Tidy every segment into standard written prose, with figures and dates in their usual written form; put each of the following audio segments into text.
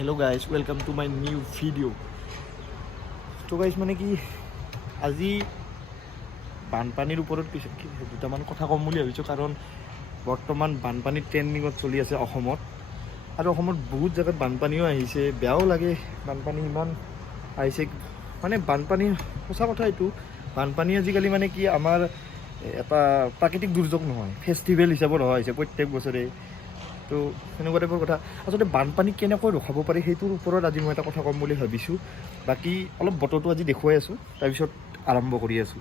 Hello guys welcome to my new video. तो guys মানে কি আজি বানপানীৰ ওপৰত দুটামান কথা ক'ম বুলি ভাবিছোঁ, কাৰণ বৰ্তমান বানপানী ট্ৰেণ্ডিঙত চলি আছে অসমত, আৰু অসমত বহুত জেগাত বানপানীও আহিছে। বেয়াও লাগে বানপানী ইমান আহিছে, মানে বানপানী সঁচা কথা এইটো। বানপানী আজিকালি মানে কি আমাৰ এটা প্ৰাকৃতিক দুৰ্যোগ নহয়, ফেষ্টিভেল হিচাপত হোৱা হৈছে প্ৰত্যেক বছৰে। তো সেনেকুৱা টাইপৰ কথা। আচলতে বানপানী কেনেকৈ ৰখাব পাৰি সেইটোৰ ওপৰত আজি মই এটা কথা ক'ম বুলি ভাবিছোঁ। বাকী অলপ বতৰটো আজি দেখুৱাই আছোঁ, তাৰপিছত আৰম্ভ কৰি আছোঁ।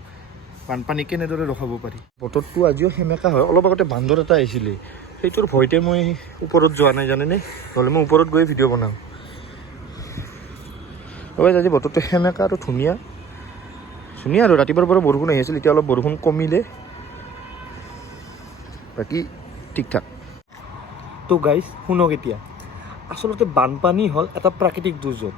বানপানী কেনেদৰে ৰখাব পাৰি। বতৰটো আজিও সেমেকা হয়। অলপ আগতে বান্দৰ এটা আহিছিলে, সেইটোৰ ভয়তে মই ওপৰত যোৱা নাই জানেনে, নহ'লে মই ওপৰত গৈ ভিডিঅ' বনাওঁ। আজি বতৰটো সেমেকা আৰু ধুনীয়া আৰু ৰাতিপুৱাৰ পৰা বৰষুণ আহি আছিল, এতিয়া অলপ বৰষুণ কমিলে, বাকী ঠিক ঠাক। তো গাইজ শুনক এতিয়া, আচলতে বানপানী হ'ল এটা প্ৰাকৃতিক দুৰ্যোগ।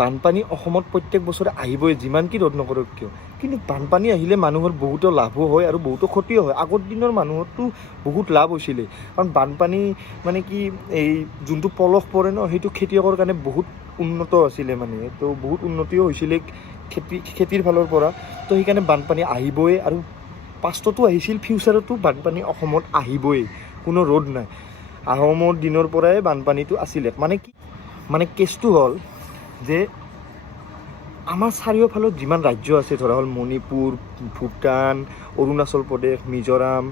বানপানী অসমত প্ৰত্যেক বছৰে আহিবই, যিমান কি ৰ'দ নকৰক কিয়। কিন্তু বানপানী আহিলে মানুহৰ বহুতো লাভো হয় আৰু বহুতো ক্ষতিও হয়। আগৰ দিনৰ মানুহৰতো বহুত লাভ হৈছিলে, কাৰণ বানপানী মানে কি এই যোনটো পলস পৰে ন, সেইটো খেতিয়কৰ কাৰণে বহুত উন্নত আছিলে, মানে তো বহুত উন্নতিও হৈছিলে খেতিৰ ফালৰ পৰা। তো সেইকাৰণে বানপানী আহিবই, আৰু পাষ্টতো আহিছিল, ফিউচাৰতো বানপানী অসমত আহিবই, কোনো ৰ'দ নাই। আহোমৰ দিনৰ পৰাই বানপানীটো আছিলে। মানে কেছটো হ'ল যে আমাৰ চাৰিওফালত যিমান ৰাজ্য আছে, ধৰা হ'ল মণিপুৰ, ভূটান, অৰুণাচল প্ৰদেশ, মিজোৰাম,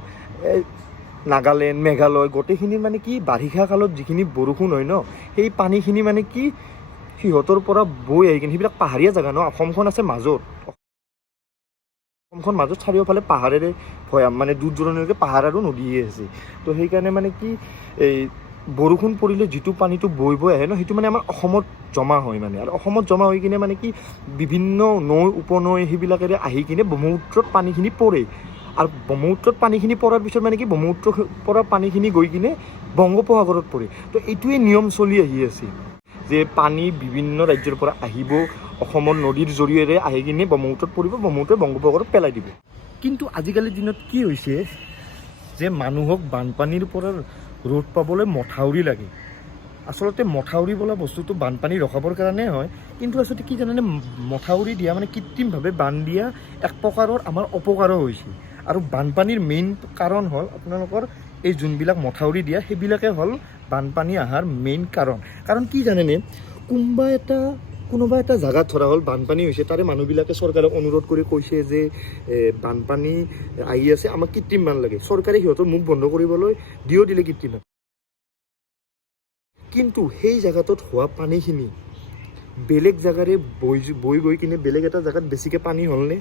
নাগালেণ্ড, মেঘালয়, গোটেইখিনি মানে কি বাৰিষা কালত যিখিনি বৰষুণ হয় ন, সেই পানীখিনি মানে কি সিহঁতৰ পৰা বৈ আহি কিনে, সেইবিলাক পাহাৰীয়া জেগা ন, অসমখন আছে মাজত, অসমখন মাজত চাৰিওফালে পাহাৰেৰে ভৈয়াম, মানে দূৰ দূৰণিলৈকে পাহাৰ আৰু নদীয়ে আছে। তো সেইকাৰণে মানে কি এই বৰষুণ পৰিলে যিটো পানীটো বৈ আহে ন, সেইটো মানে আমাৰ অসমত জমা হয়, মানে আৰু অসমত জমা হৈ কিনে মানে কি বিভিন্ন নৈ উপনৈ সেইবিলাকেৰে আহি কিনে ব্ৰহ্মপুত্ৰত পানীখিনি পৰে, আৰু ব্ৰহ্মপুত্ৰত পানীখিনি পৰাৰ পিছত মানে কি ব্ৰহ্মপুত্ৰৰ পৰা পানীখিনি গৈ কিনে বংগোপসাগৰত পৰে। তো এইটোৱে নিয়ম চলি আহি আছে, যে পানী বিভিন্ন ৰাজ্যৰ পৰা আহিব, অসমৰ নদীৰ জৰিয়তে আহি কিনে ব্ৰহ্মপুত্ৰত পৰিব, ব্ৰহ্মপুত্ৰই বংগোপসাগৰত পেলাই দিব। কিন্তু আজিকালিৰ দিনত কি হৈছে যে মানুহক বানপানীৰ পৰা ৰ'দ পাবলৈ মথাউৰি লাগে। আচলতে মথাউৰি বোলা বস্তুটো বানপানী ৰখাবৰ কাৰণে হয়, কিন্তু আচলতে কি জানেনে, মথাউৰি দিয়া মানে কৃত্ৰিমভাৱে বান্ধ দিয়া এক প্ৰকাৰৰ আমাৰ অপকাৰো হৈছে। আৰু বানপানীৰ মেইন কাৰণ হ'ল আপোনালোকৰ এই যোনবিলাক মথাউৰি দিয়া, সেইবিলাকে হ'ল বানপানী অহাৰ মেইন কাৰণ। কাৰণ কি জানেনে, কোনোবা এটা জেগাত ধৰা হ'ল বানপানী হৈছে, তাৰে মানুহবিলাকে চৰকাৰক অনুৰোধ কৰি কৈছে যে বানপানী আহি আছে, আমাক কৃত্ৰিম বান্ধ লাগে। চৰকাৰে সিহঁতৰ মুখ বন্ধ কৰিবলৈ দিলে কৃত্ৰিম বান্ধ। কিন্তু সেই জেগাটোত হোৱা পানীখিনি বেলেগ জেগাৰে বৈ গৈ কিনে বেলেগ এটা জেগাত বেছিকৈ পানী হ'লনে,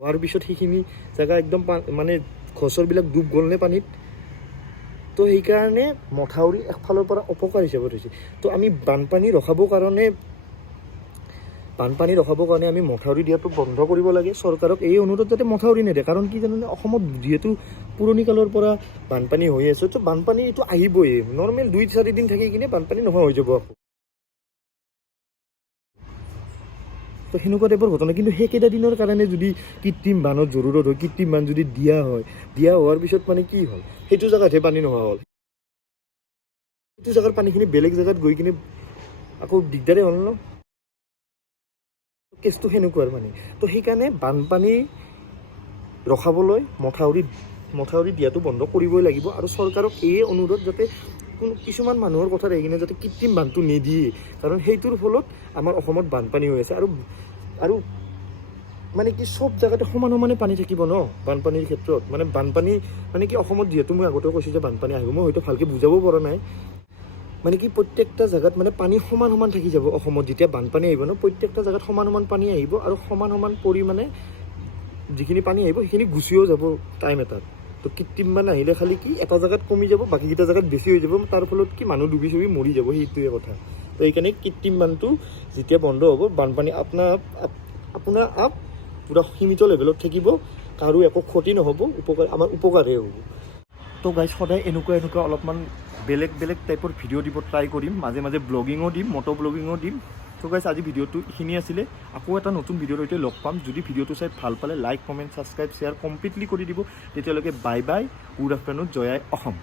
হোৱাৰ পিছত সেইখিনি জেগা একদম মানে ঘৰচৰবিলাক ডুব গ'লনে পানীত। তো সেইকাৰণে মথাউৰি একফালৰ পৰা অপকাৰ হিচাপত হৈছে। তো আমি বানপানী ৰখাবৰ কাৰণে আমি মথাউৰি দিয়াটো বন্ধ কৰিব লাগে। চৰকাৰক এই অনুৰোধ যাতে মথাউৰি নেদে, কাৰণ কি জানেনে, অসমত যিহেতু পুৰণি কালৰ পৰা বানপানী হৈ আছে, তো বানপানী এইটো আহিবই। নৰ্মেল 2-4 দিন থাকি কিনে বানপানী নোহোৱা হৈ যাব আকৌ। তো সেনেকুৱা টাইপৰ ঘটনা। কিন্তু সেইকেইটা দিনৰ কাৰণে যদি কৃত্ৰিম বান্ধৰ জৰুৰত হয়, কৃত্ৰিম বান্ধ যদি দিয়া হোৱাৰ পিছত মানে কি হ'ল, সেইটো জেগাতহে পানী নোহোৱা হ'ল, সেইটো জেগাৰ পানীখিনি বেলেগ জেগাত গৈ কিনে আকৌ দিগদাৰে হ'ল ন। কেছটো সেনেকুৱা মানে। তো সেইকাৰণে বানপানী ৰখাবলৈ মথাউৰি দিয়াটো বন্ধ কৰিবই লাগিব। আৰু চৰকাৰক এই অনুৰোধ যাতে কিছুমান মানুহৰ কথা আহি কিনে যাতে কৃত্ৰিম বান্ধটো নিদিয়ে, কাৰণ সেইটোৰ ফলত আমাৰ অসমত বানপানী হৈ আছে। আৰু মানে কি চব জেগাতে সমানে পানী থাকিব ন বানপানীৰ ক্ষেত্ৰত। মানে বানপানী মানে কি অসমত যিহেতু মই আগতেও কৈছোঁ যে বানপানী আহিব, মই হয়তো ভালকৈ বুজাব পৰা নাই। মানে কি প্ৰত্যেকটা জেগাত মানে পানী সমান থাকি যাব অসমত। যেতিয়া বানপানী আহিব ন, প্ৰত্যেকটা জেগাত সমান পানী আহিব, আৰু সমান পৰিমাণে যিখিনি পানী আহিব সেইখিনি গুচিও যাব টাইম এটাত। তো কৃত্ৰিম বান্ধ আহিলে খালি কি এটা জেগাত কমি যাব, বাকীকেইটা জেগাত বেছি হৈ যাব, তাৰ ফলত কি মানুহ ডুবি মৰি যাব, সেইটোৱে কথা। তো সেইকাৰণে কৃত্ৰিম বান্ধটো যেতিয়া বন্ধ হ'ব, বানপানী আপোনাৰ পূৰা সীমিত লেভেলত থাকিব, কাৰো একো ক্ষতি নহ'ব, আমাৰ উপকাৰহে হ'ব। তো গাইজ সদায় এনেকুৱা অলপমান বেলেগ টাইপৰ ভিডিঅ' দিব ট্ৰাই কৰিম। মাজে মাজে ব্লগিঙো দিম, মটো ব্লগিঙো দিম। তো গাইজ আজি ভিডিঅ'টো এইখিনি আছিলে। আকৌ এটা নতুন ভিডিঅ'ৰ সৈতে লগ পাম। যদি ভিডিঅ'টো চাই ভাল পালে like, comment, subscribe, share completely কৰি দিব। তেতিয়ালৈকে বাই, গুড আফটাৰনুন, জয় আই অসম।